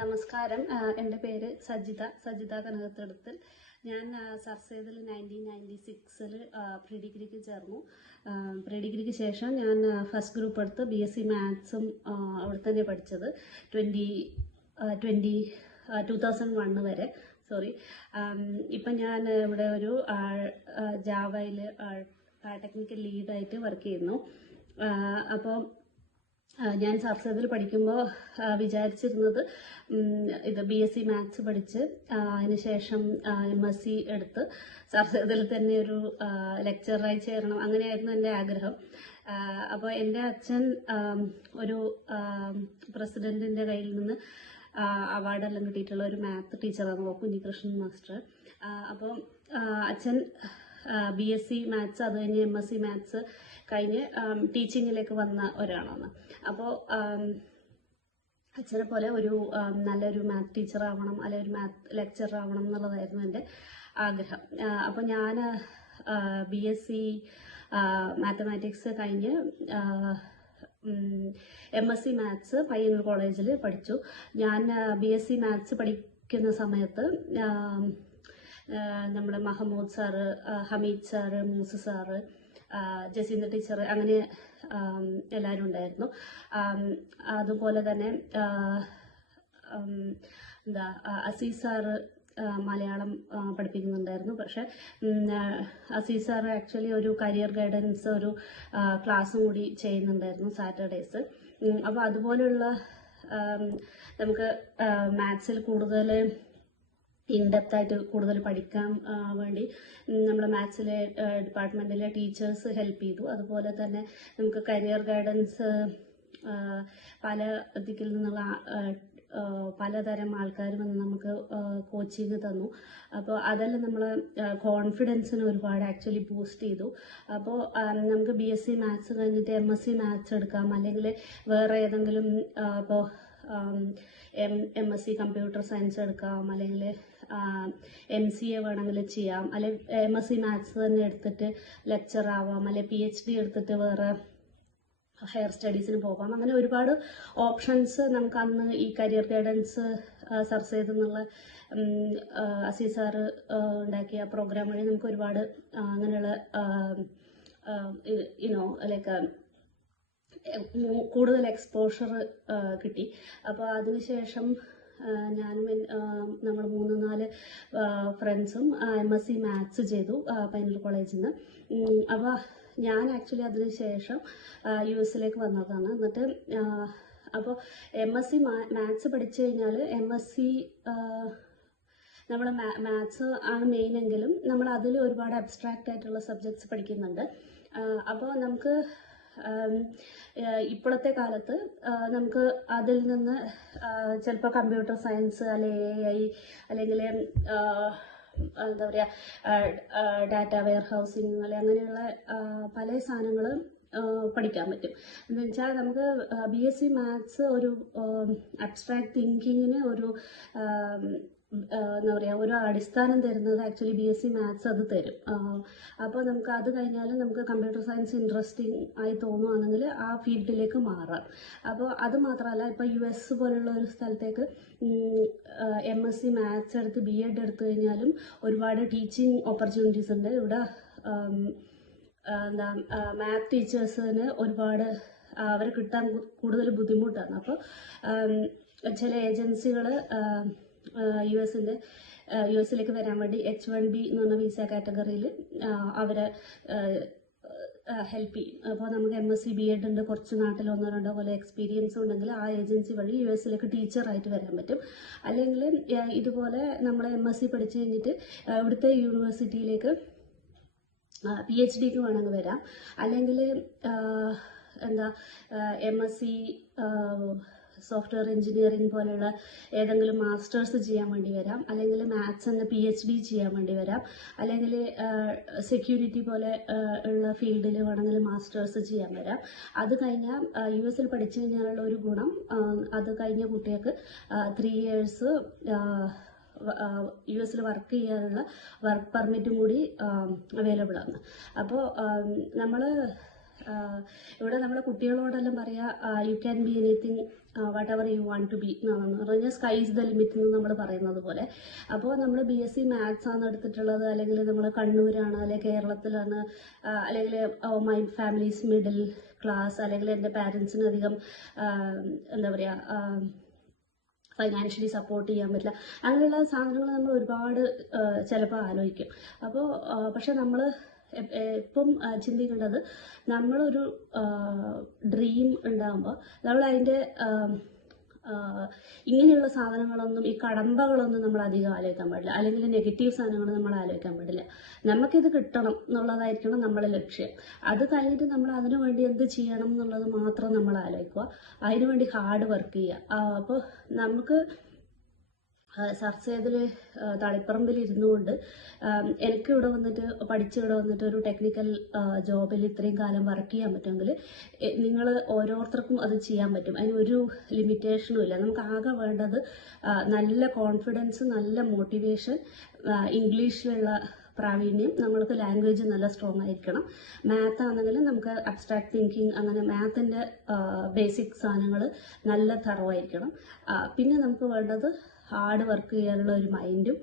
നമസ്കാരം. എൻ്റെ പേര് സജിത കനകത്തെടുത്തിൽ. ഞാൻ സർസേതിൽ 1996 പ്രീ ഡിഗ്രിക്ക് ചേർന്നു. പ്രീ ഡിഗ്രിക്ക് ശേഷം ഞാൻ ഫസ്റ്റ് ഗ്രൂപ്പ് എടുത്ത് BSc മാത്സും അവിടെ തന്നെ പഠിച്ചത് 2001 വരെ. ഇപ്പം ഞാൻ ഇവിടെ ഒരു ജാവയിൽ ടെക്നിക്കൽ ലീഡായിട്ട് വർക്ക് ചെയ്യുന്നു. അപ്പോൾ ഞാൻ സർസേതിൽ പഠിക്കുമ്പോൾ വിചാരിച്ചിരുന്നത് ഇത് BSc മാത്സ് പഠിച്ച് അതിനുശേഷം MSc എടുത്ത് സർസേതിൽ തന്നെ ഒരു ലെക്ചറായി ചേരണം, അങ്ങനെയായിരുന്നു എൻ്റെ ആഗ്രഹം. അപ്പോൾ എൻ്റെ അച്ഛൻ ഒരു പ്രസിഡന്റിൻ്റെ കയ്യിൽ നിന്ന് അവാർഡെല്ലാം കിട്ടിയിട്ടുള്ള ഒരു മാത്ത് ടീച്ചറാണ്, കുഞ്ഞികൃഷ്ണൻ മാസ്റ്റർ. അപ്പോൾ അച്ഛൻ BSc മാത്സ് അത് കഴിഞ്ഞ് MSc മാത്സ് കഴിഞ്ഞ് ടീച്ചിങ്ങിലേക്ക് വന്ന ഒരാളാണ്. അപ്പോൾ അച്ഛനെ പോലെ ഒരു നല്ലൊരു മാത്ത് ടീച്ചർ ആവണം, അല്ലെങ്കിൽ ഒരു മാത്ത് ലെക്ചറർ ആവണം എന്നുള്ളതായിരുന്നു എൻ്റെ ആഗ്രഹം. അപ്പോൾ ഞാൻ BSc മാത്തമാറ്റിക്സ് കഴിഞ്ഞ് MSc മാത്സ് പയ്യന്നൂർ കോളേജിൽ പഠിച്ചു. ഞാൻ BSc മാത്സ് പഠിക്കുന്ന സമയത്ത് നമ്മുടെ Mahmood sir, Hameed sir, Moosa sir, Jasinda teacher, അങ്ങനെ എല്ലാവരും ഉണ്ടായിരുന്നു. അതുപോലെ തന്നെ അസീസ് സാറ് മലയാളം പഠിപ്പിക്കുന്നുണ്ടായിരുന്നു. പക്ഷെ അസീസ് സാറ് ആക്ച്വലി ഒരു കരിയർ ഗൈഡൻസ് ഒരു ക്ലാസ്സും കൂടി ചെയ്യുന്നുണ്ടായിരുന്നു സാറ്റർഡേസ്. അപ്പോൾ അതുപോലെയുള്ള നമുക്ക് മാത്സിൽ കൂടുതൽ ഇൻഡെപ്തായിട്ട് കൂടുതൽ പഠിക്കാൻ വേണ്ടി നമ്മുടെ മാത്സിലെ ഡിപ്പാർട്ട്മെൻറ്റിലെ ടീച്ചേഴ്സ് ഹെൽപ്പ് ചെയ്തു. അതുപോലെ തന്നെ നമുക്ക് കരിയർ ഗൈഡൻസ് പല ദിക്കിൽ നിന്നുള്ള പലതരം ആൾക്കാർ വന്ന് നമുക്ക് കോച്ചിങ് തന്നു. അപ്പോൾ അതെല്ലാം നമ്മൾ കോൺഫിഡൻസിന് ഒരുപാട് ആക്ച്വലി ബൂസ്റ്റ് ചെയ്തു. അപ്പോൾ നമുക്ക് BSc മാത്സ് കഴിഞ്ഞിട്ട് MSc മാത്സ് എടുക്കാം, അല്ലെങ്കിൽ വേറെ ഏതെങ്കിലും ഇപ്പോൾ MSc കമ്പ്യൂട്ടർ സയൻസ് എടുക്കാം, അല്ലെങ്കിൽ MCA വേണമെങ്കിൽ ചെയ്യാം, അല്ലെങ്കിൽ MSc മാത്സ് തന്നെ എടുത്തിട്ട് ലെക്ചർ ആവാം, അല്ലെങ്കിൽ PhD എടുത്തിട്ട് വേറെ ഹയർ സ്റ്റഡീസിന് പോകാം. അങ്ങനെ ഒരുപാട് ഓപ്ഷൻസ് നമുക്ക് അന്ന് ഈ കരിയർ ഗൈഡൻസ് സർസേത് എന്നുള്ള അസീസ് സാറ് ഉണ്ടാക്കിയ പ്രോഗ്രാം വഴി നമുക്ക് ഒരുപാട് അങ്ങനെയുള്ള ലൈക്ക് കൂടുതൽ എക്സ്പോഷർ കിട്ടി. അപ്പോൾ അതിനുശേഷം ഞാനും നമ്മൾ 3-4 ഫ്രണ്ട്സും MSc മാത്സ് ചെയ്തു പയ്യന്നൂർ കോളേജിൽ നിന്ന്. അപ്പോൾ ഞാൻ ആക്ച്വലി അതിനുശേഷം US വന്നതാണ്. എന്നിട്ട് അപ്പോൾ MSc മാത്സ് പഠിച്ചു കഴിഞ്ഞാൽ MSc നമ്മൾ മാത്സ് ആണ് മെയിനെങ്കിലും നമ്മൾ അതിൽ ഒരുപാട് അബ്സ്ട്രാക്റ്റ് ആയിട്ടുള്ള സബ്ജക്ട്സ് പഠിക്കുന്നുണ്ട്. അപ്പോൾ നമുക്ക് ഇപ്പോഴത്തെ കാലത്ത് നമുക്ക് അതിൽ നിന്ന് ചിലപ്പോൾ കമ്പ്യൂട്ടർ സയൻസ് അല്ലെങ്കിൽ AI അല്ലെങ്കിൽ എന്താ പറയുക ഡാറ്റ വെയർ ഹൗസിങ് അല്ലെങ്കിൽ അങ്ങനെയുള്ള പല സാധനങ്ങൾ പഠിക്കാൻ പറ്റും. എന്ന് വെച്ചാൽ നമുക്ക് BSc മാത്സ് ഒരു അബ്സ്ട്രാക്ട് തിങ്കിങ്ങിന് ഒരു എന്താ പറയുക ഒരു അടിസ്ഥാനം തരുന്നത് ആക്ച്വലി BSc മാത്സ് അത് തരും. അപ്പോൾ നമുക്ക് അത് കഴിഞ്ഞാൽ നമുക്ക് കമ്പ്യൂട്ടർ സയൻസ് ഇൻട്രസ്റ്റിംഗ് ആയി തോന്നുകയാണെങ്കിൽ ആ ഫീൽഡിലേക്ക് മാറാം. അപ്പോൾ അത് മാത്രമല്ല, ഇപ്പോൾ US പോലുള്ള ഒരു സ്ഥലത്തേക്ക് MSc മാത്സ് എടുത്ത് B.Ed എടുത്തു കഴിഞ്ഞാലും ഒരുപാട് ടീച്ചിങ് ഓപ്പർച്യൂണിറ്റീസ് ഉണ്ട്. ഇവിടെ മാത്ത് ടീച്ചേഴ്സിന് ഒരുപാട് അവരെ കിട്ടാൻ കൂടുതൽ ബുദ്ധിമുട്ടാണ്. അപ്പോൾ ചില ഏജൻസികൾ US വരാൻ വേണ്ടി H1B എന്ന് പറഞ്ഞ വിസ കാറ്റഗറിയിൽ അവരെ ഹെൽപ്പ് ചെയ്യും. അപ്പോൾ നമുക്ക് MSc B.Ed ഉണ്ട്, കുറച്ച് നാട്ടിൽ 1-2 കൊല്ലം എക്സ്പീരിയൻസ് ഉണ്ടെങ്കിൽ ആ ഏജൻസി വഴി US ടീച്ചറായിട്ട് വരാൻ പറ്റും. അല്ലെങ്കിൽ ഇതുപോലെ നമ്മൾ MSc പഠിച്ചു കഴിഞ്ഞിട്ട് ഇവിടുത്തെ യൂണിവേഴ്സിറ്റിയിലേക്ക് PhDക്ക് വേണമെങ്കിൽ വരാം. അല്ലെങ്കിൽ MSc സോഫ്റ്റ്വെയർ എഞ്ചിനീയറിംഗ് പോലെയുള്ള ഏതെങ്കിലും മാസ്റ്റേഴ്സ് ചെയ്യാൻ വേണ്ടി വരാം, അല്ലെങ്കിൽ മാത്സ് എന്ന PhD ചെയ്യാൻ വേണ്ടി വരാം, അല്ലെങ്കിൽ സെക്യൂരിറ്റി പോലെ ഉള്ള ഫീൽഡിൽ വേണമെങ്കിൽ മാസ്റ്റേഴ്സ് ചെയ്യാൻ വരാം. അത് കഴിഞ്ഞാൽ US പഠിച്ചു കഴിഞ്ഞാലുള്ള ഒരു ഗുണം, അത് കഴിഞ്ഞ കുട്ടികൾക്ക് 3 years US വർക്ക് ചെയ്യാനുള്ള വർക്ക് പെർമിറ്റും കൂടി അവൈലബിൾ ആണ്. അപ്പോൾ നമ്മൾ ഇവിടെ നമ്മുടെ കുട്ടികളോടെല്ലാം പറയാ you can be anything whatever you want to be എന്നാണെന്ന് പറഞ്ഞാൽ സ്കൈ ഇസ് ദ ലിമിറ്റ് എന്ന് നമ്മൾ പറയുന്നത് പോലെ. അപ്പോൾ നമ്മൾ BSc മാത്സ് ആണ് എടുത്തിട്ടുള്ളത്, അല്ലെങ്കിൽ നമ്മൾ കണ്ണൂരാണ്, അല്ലെങ്കിൽ കേരളത്തിലാണ്, അല്ലെങ്കിൽ മൈ ഫാമിലീസ് മിഡിൽ ക്ലാസ്, അല്ലെങ്കിൽ എൻ്റെ പാരൻസിന് അധികം എന്താ പറയുക ഫൈനാൻഷ്യലി സപ്പോർട്ട് ചെയ്യാൻ പറ്റില്ല, അങ്ങനെയുള്ള സാധനങ്ങൾ നമ്മൾ ഒരുപാട് ചിലപ്പോൾ ആലോചിക്കും. അപ്പോൾ പക്ഷെ നമ്മൾ ഇപ്പം ചിന്തിക്കേണ്ടത്, നമ്മളൊരു ഡ്രീം ഉണ്ടാകുമ്പോൾ നമ്മൾ അതിൻ്റെ ഇങ്ങനെയുള്ള സാധനങ്ങളൊന്നും, ഈ കടമ്പകളൊന്നും നമ്മൾ അധികം ആലോചിക്കാൻ പാടില്ല, അല്ലെങ്കിൽ നെഗറ്റീവ് സാധനങ്ങൾ നമ്മൾ ആലോചിക്കാൻ പാടില്ല. നമുക്കിത് കിട്ടണം എന്നുള്ളതായിരിക്കണം നമ്മളെ ലക്ഷ്യം. അത് കഴിഞ്ഞിട്ട് നമ്മൾ അതിനു വേണ്ടി എന്ത് ചെയ്യണം എന്നുള്ളത് മാത്രം നമ്മൾ ആലോചിക്കുക, അതിനുവേണ്ടി ഹാർഡ് വർക്ക് ചെയ്യുക. അപ്പോൾ നമുക്ക് സർ സയ്യിദിൽ തളിപ്പറമ്പിൽ ഇരുന്നുകൊണ്ട് എനിക്ക് ഇവിടെ വന്നിട്ട് ഇവിടെ വന്നിട്ട് ഒരു ടെക്നിക്കൽ ജോബിൽ ഇത്രയും കാലം വർക്ക് ചെയ്യാൻ പറ്റുമെങ്കിൽ നിങ്ങൾ ഓരോരുത്തർക്കും അത് ചെയ്യാൻ പറ്റും. അതിനൊരു ലിമിറ്റേഷനും ഇല്ല. നമുക്ക് ആകെ വേണ്ടത് നല്ല കോൺഫിഡൻസ്, നല്ല മോട്ടിവേഷൻ, ഇംഗ്ലീഷിലുള്ള പ്രാവീണ്യം, നമ്മൾക്ക് ലാംഗ്വേജ് നല്ല സ്ട്രോങ് ആയിരിക്കണം. മാത്ത് ആണെങ്കിലും നമുക്ക് അബ്സ്ട്രാക്ട് തിങ്കിങ്, അങ്ങനെ മാത്തിൻ്റെ ബേസിക് സാധനങ്ങൾ നല്ല തറവായിരിക്കണം. പിന്നെ നമുക്ക് വേണ്ടത് ഹാർഡ് വർക്ക് ചെയ്യാനുള്ള ഒരു മൈൻഡും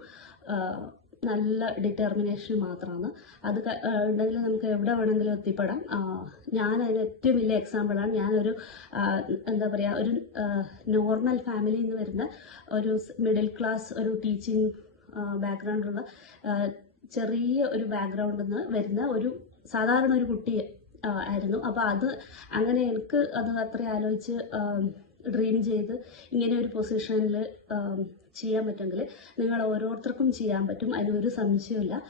നല്ല ഡിറ്റർമിനേഷനും മാത്രമാണ്. അത് ഉണ്ടെങ്കിൽ നമുക്ക് എവിടെ വേണമെങ്കിലും എത്തിപ്പെടാം. ഞാൻ അതിന് ഏറ്റവും വലിയ എക്സാമ്പിളാണ്. ഞാനൊരു എന്താ പറയുക, ഒരു നോർമൽ ഫാമിലിയിൽ നിന്ന് വരുന്ന ഒരു മിഡിൽ ക്ലാസ്, ഒരു ടീച്ചിങ് ബാക്ക്ഗ്രൗണ്ടുള്ള ചെറിയ ഒരു ബാക്ക്ഗ്രൗണ്ടിൽ നിന്ന് വരുന്ന ഒരു സാധാരണ ഒരു കുട്ടി ആയിരുന്നു. അപ്പോൾ അത് അങ്ങനെ എനിക്ക് അത് അത്ര ആലോചിച്ച് ഡ്രീം ചെയ്ത് ഇങ്ങനെ ഒരു പൊസിഷനിൽ ചെയ്യാൻ പറ്റുമെങ്കിൽ നിങ്ങൾ ഓരോരുത്തർക്കും ചെയ്യാൻ പറ്റും, അതിനൊരു സംശയമില്ല.